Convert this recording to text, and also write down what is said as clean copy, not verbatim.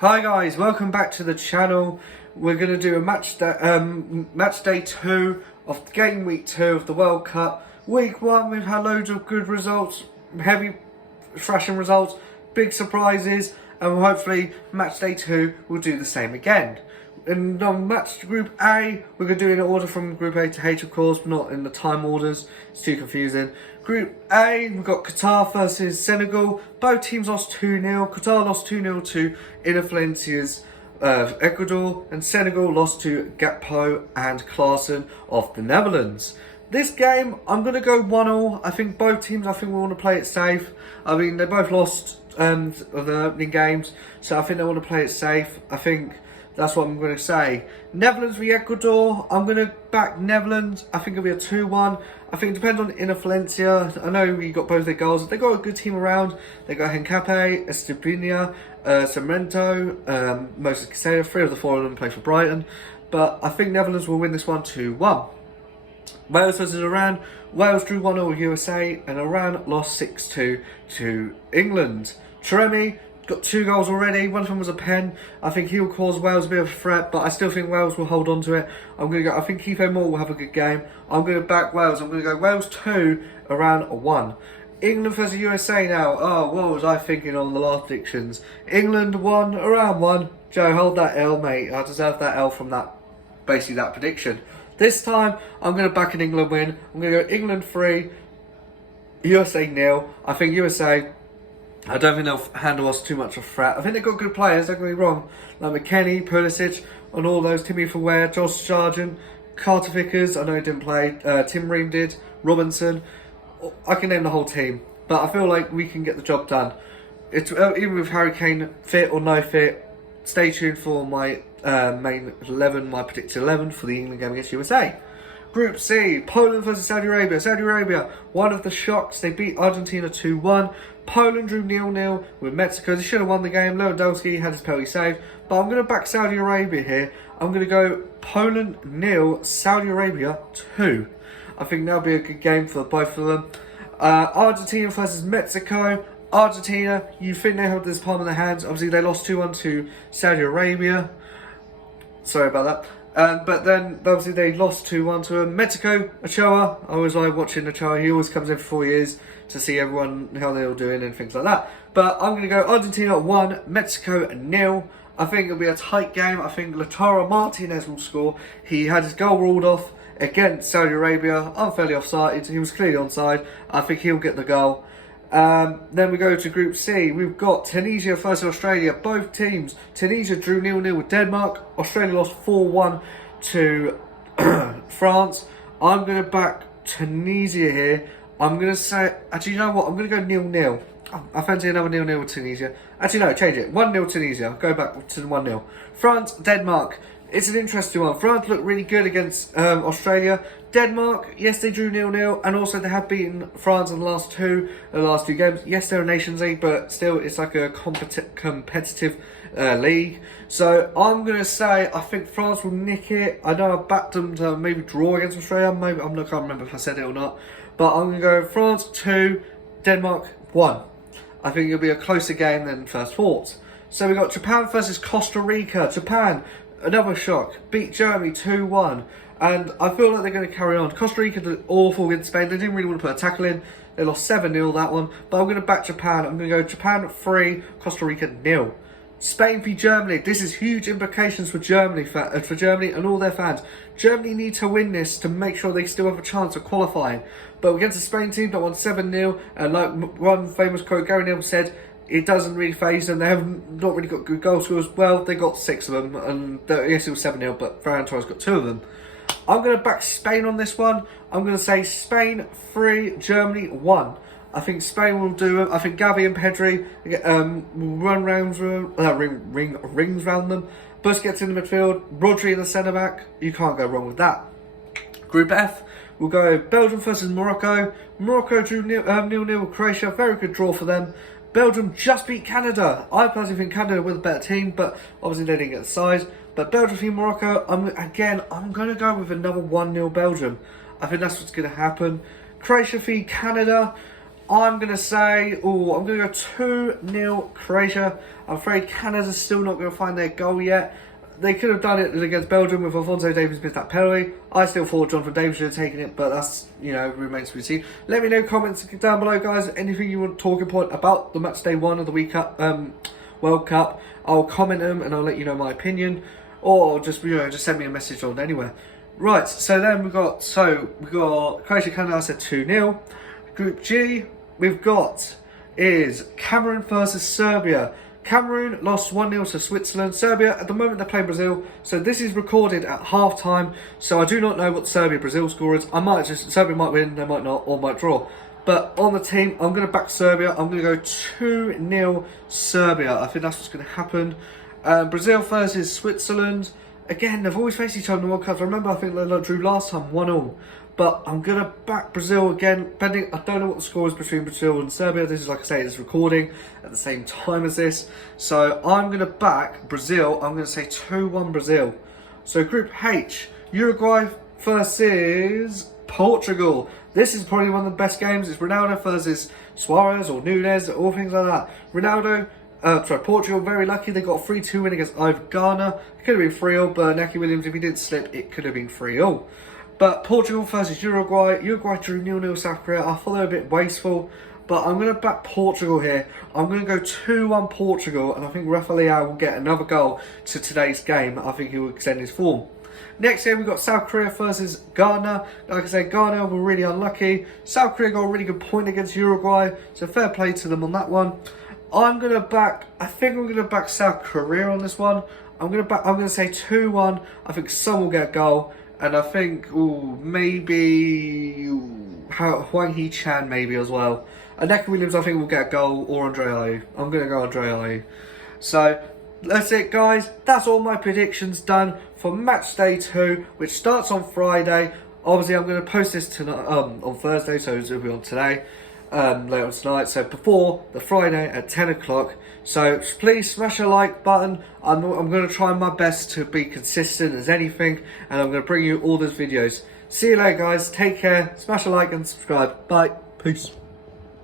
Hi guys, welcome back to the channel. We're going to do a match day 2 of game week 2 of the World Cup. Week 1 we've had loads of good results, heavy thrashing results, big surprises, and hopefully match day 2 will do the same again. And on match group A, we're going to do it in order from group A to H, of course, but not in the time orders. It's too confusing. Group A, we've got Qatar versus Senegal. Both teams lost 2-0. Qatar lost 2-0 to Valencia's Ecuador, and Senegal lost to Gakpo and Klaassen of the Netherlands. This game, I'm going to go 1-1. I think both teams, we want to play it safe. I mean, they both lost the opening games, so I think they want to play it safe. I think that's what I'm going to say. Netherlands v Ecuador. I'm going to back Netherlands. I think it'll be a 2-1. I think it depends on Valencia. I know we got both their goals. They got a good team around. They got Hencape, Estepina, Cemento, Moses Caicedo. 3 of the 4 of them play for Brighton. But I think Netherlands will win this one 2-1. Wales versus Iran. Wales drew 1-0 with USA, and Iran lost 6-2 to England. Taremi got 2 goals already. One of them was a pen. I think he'll cause Wales a bit of a threat, but I still think Wales will hold on to it. I think Kiefer Moore will have a good game. I'm going to back Wales. I'm going to go Wales 2, Iran 1. England versus USA now. Oh, what was I thinking on the last predictions? England 1, Iran 1. Joe, hold that L, mate. I deserve that L from that, basically that prediction. This time, I'm going to back an England win. I'm going to go England 3, USA 0. I think USA, I don't think they'll handle us too much of a threat. I think they've got good players, don't get me wrong. Like McKennie, Pulisic, and all those. Timmy Ware, Josh Sargent, Carter Vickers, I know he didn't play. Tim Ream did. Robinson. I can name the whole team. But I feel like we can get the job done. It's even with Harry Kane fit or no fit, stay tuned for my main 11, my predicted 11 for the England game against USA. Group C, Poland versus Saudi Arabia. Saudi Arabia, one of the shocks. They beat Argentina 2-1. Poland drew 0-0 with Mexico. They should have won the game. Lewandowski had his penalty saved. But I'm going to back Saudi Arabia here. I'm going to go Poland 0, Saudi Arabia 2. I think that'll be a good game for both of them. Argentina versus Mexico. Argentina, you think they have this palm in their hands. Obviously, they lost 2-1 to Saudi Arabia. Sorry about that. But then, obviously, they lost 2-1 to Mexico. Ochoa, I always like watching Ochoa. He always comes in for 4 years to see everyone, how they're all doing and things like that. But I'm going to go Argentina 1, Mexico 0. I think it'll be a tight game. I think Lautaro Martinez will score. He had his goal ruled off against Saudi Arabia. Unfairly offside. He was clearly onside. I think he'll get the goal. Then we go to Group C. We've got Tunisia versus Australia. Both teams. Tunisia drew 0-0 with Denmark. Australia lost 4-1 to France. I'm going to back Tunisia here. I'm going to say... Actually, you know what? I'm going to go 0-0. I fancy another 0-0 with Tunisia. Actually, no, change it. 1-0 Tunisia. Go back to 1-0. France, Denmark. It's an interesting one. France looked really good against Australia. Denmark, yes, they drew 0-0, and also they have beaten France in the last two games. Yes, they're a Nations League, but still, it's like a competitive league. So I'm going to say I think France will nick it. I know I backed them to maybe draw against Australia. Maybe I can't remember if I said it or not. But I'm going to go France 2, Denmark 1. I think it'll be a closer game than first thought. So we got Japan versus Costa Rica. Japan, another shock, beat Germany 2-1. And I feel like they're going to carry on. Costa Rica did awful against Spain. They didn't really want to put a tackle in. They lost 7-0 that one. But I'm going to back Japan. I'm going to go Japan 3, Costa Rica 0. Spain v Germany. This is huge implications for Germany and all their fans. Germany need to win this to make sure they still have a chance of qualifying. But against the Spain team that won 7-0, and like one famous quote Gary Neville said, it doesn't really phase them. They have not really got good goal scorers. Well, they got 6 of them, and yes, it was 7-0, but Ferran Torres got 2 of them. I'm going to back Spain on this one. I'm going to say Spain 3, Germany 1. I think Spain will do it. I think Gavi and Pedri will run rings round them. Busquets in the midfield. Rodri in the centre-back. You can't go wrong with that. Group F, we'll go Belgium versus Morocco. Morocco drew 0-0 with Croatia. Very good draw for them. Belgium just beat Canada. I personally think Canada were the better team, but obviously they didn't get the size. But Belgium v Morocco, I'm going to go with another 1-0 Belgium. I think that's what's going to happen. Croatia v Canada. I'm going to say, I'm going to go 2-0 Croatia. I'm afraid Canada's still not going to find their goal yet. They could have done it against Belgium with Alphonso Davies missed that penalty. I still thought Jonathan Davies should have taken it, but that's, remains to be seen. Let me know comments down below, guys. Anything you want talking point about the match day 1 of the World Cup, I'll comment them and I'll let you know my opinion, or just send me a message on anywhere. Right, so then we got Croatia Canada. I said 2-0. Group G we've got is Cameroon versus Serbia. Cameroon lost 1-0 to Switzerland. Serbia, at the moment, they're playing Brazil. So this is recorded at half-time. So I do not know what the Serbia-Brazil score is. Serbia might win, they might not, or might draw. But on the team, I'm going to back Serbia. I'm going to go 2-0 Serbia. I think that's what's going to happen. Brazil versus Switzerland. Again, they've always faced each other in the World Cup. I remember, I think they drew last time 1-1. But I'm going to back Brazil again. I don't know what the score is between Brazil and Serbia. This is, like I say, it's recording at the same time as this. So I'm going to back Brazil. I'm going to say 2-1 Brazil. So Group H, Uruguay versus Portugal. This is probably one of the best games. It's Ronaldo versus Suarez or Nunes, all things like that. Portugal, very lucky. They got a 3-2 win against Ghana. It could have been 3-0, but Naki Williams, if he didn't slip, it could have been 3-0. But Portugal versus Uruguay. Uruguay drew 0-0 South Korea. I thought they were a bit wasteful, but I'm going to back Portugal here. I'm going to go 2-1 Portugal, and I think Rafael will get another goal to today's game. I think he will extend his form. Next game, we've got South Korea versus Ghana. Like I said, Ghana were really unlucky. South Korea got a really good point against Uruguay, so fair play to them on that one. I think I'm going to back South Korea on this one. I'm going to say 2-1. I think Son will get a goal. And I think, maybe Hwang Hee-chan maybe as well. And Naki Williams, I think, will get a goal, or Andre Ayew. I'm going to go Andre Ayew. So, that's it, guys. That's all my predictions done for match day 2, which starts on Friday. Obviously, I'm going to post this tonight, on Thursday, so it'll be on today. Later on tonight, so before the Friday at 10 o'clock. So please smash a like button. I'm going to try my best to be consistent as anything, and I'm going to bring you all those videos. See you later, guys. Take care. Smash a like and subscribe. Bye. Peace.